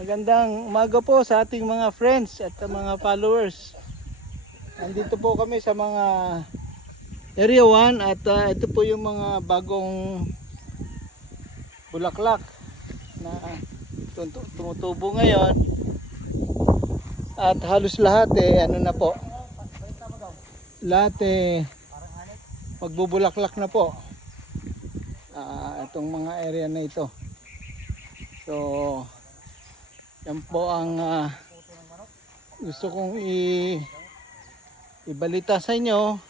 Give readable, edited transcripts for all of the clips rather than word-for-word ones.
Magandang umaga po sa ating mga friends at mga followers. Andito po kami sa mga Area 1 at ito po yung mga bagong bulaklak na tumutubo ngayon. At halos lahat ano na po. Lahat magbubulaklak na po. Itong mga area na ito. So yan po ang gusto kong ibalita sa inyo.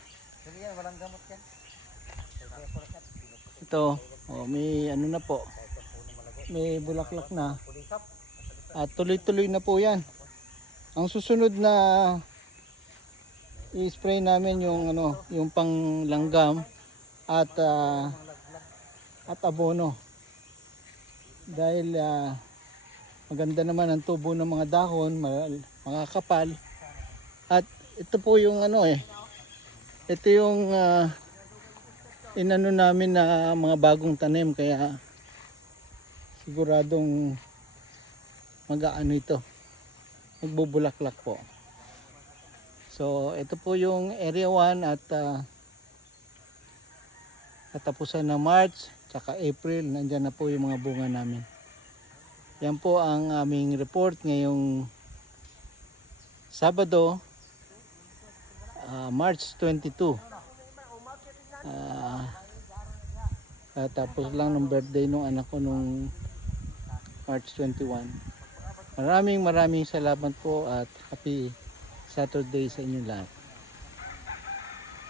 Ito, may ano na po. May bulaklak na. At tuloy-tuloy na po 'yan. Ang susunod na i-spray namin yung yung panglanggam at abono. Dahil maganda naman ang tubo ng mga dahon, mga kapal. At ito po yung ito yung inano namin na mga bagong tanim, kaya siguradong mag-aano ito, magbubulaklak po. So ito po yung area 1 at katapusan ng March tsaka April, nandyan na po yung mga bunga namin. Yan po ang aming report ngayong Sabado, March 22. Tapos lang ng birthday nung anak ko nung March 21. Maraming salamat po at happy Saturday sa inyo lahat.